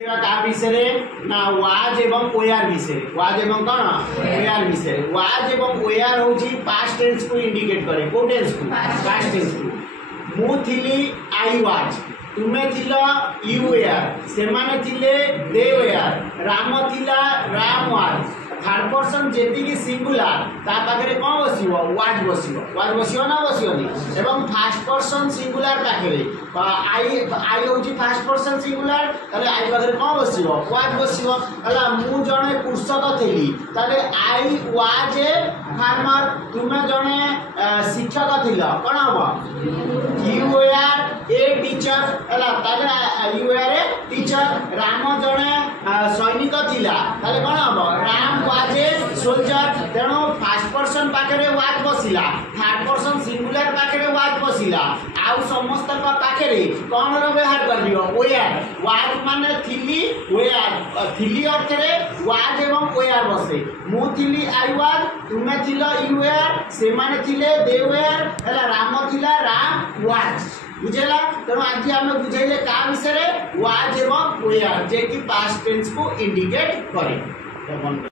का विषय ना वाज एवं ओयार विषय वाज एवं कौन ओयार विषय वाज एवं ओयार होची पास्ट टेंस को इंडिकेट करे को टेंस को पास्ट टेंस को मु थिली आई वाज तुमे थिला यू वेयर से माने थिले दे वेयर राम थिला राम वाज थर्ड पर्सन जेती की सिंगुलर ता पाखरे कोन बसिबो वाज बसिबो ना बसिबोनी एवं फर्स्ट पर्सन सिंगुलर पाखरे आई होची फर्स्ट पर्सन सिंगुलर ताले आई पाखरे कोन बसिबो वाज बसिबो हला मु जणे कृषक थिली ताले आई वाज ए फार्मर तुमे जणे शिक्षक थिला कोन हबो यू वेयर ए टीचर हला ताले you were a teacher Ram जणे सैनिक थिला ताले कोन हबो राम वाज ए सोल्जर तेणु फर्स्ट पर्सन पाखरे वाज बसिला थर्ड पर्सन सिंगुलर पाखरे वाज बसिला आउ समस्त पाखरे कोन रो व्यवहार कर दियो वेयर वाज माने थिली वेयर थिली अर्थ रे वाज एवं वेयर बसे मु थिली आई वाज तुमे थिला यू वेयर से माने थिले दे वेयर हला राम थिला राम वाज बुझेला तेणु आज आम बुझेले का विषय वाज एवं वेयर जे कि पास्ट टेंस को इंडिकेट करे।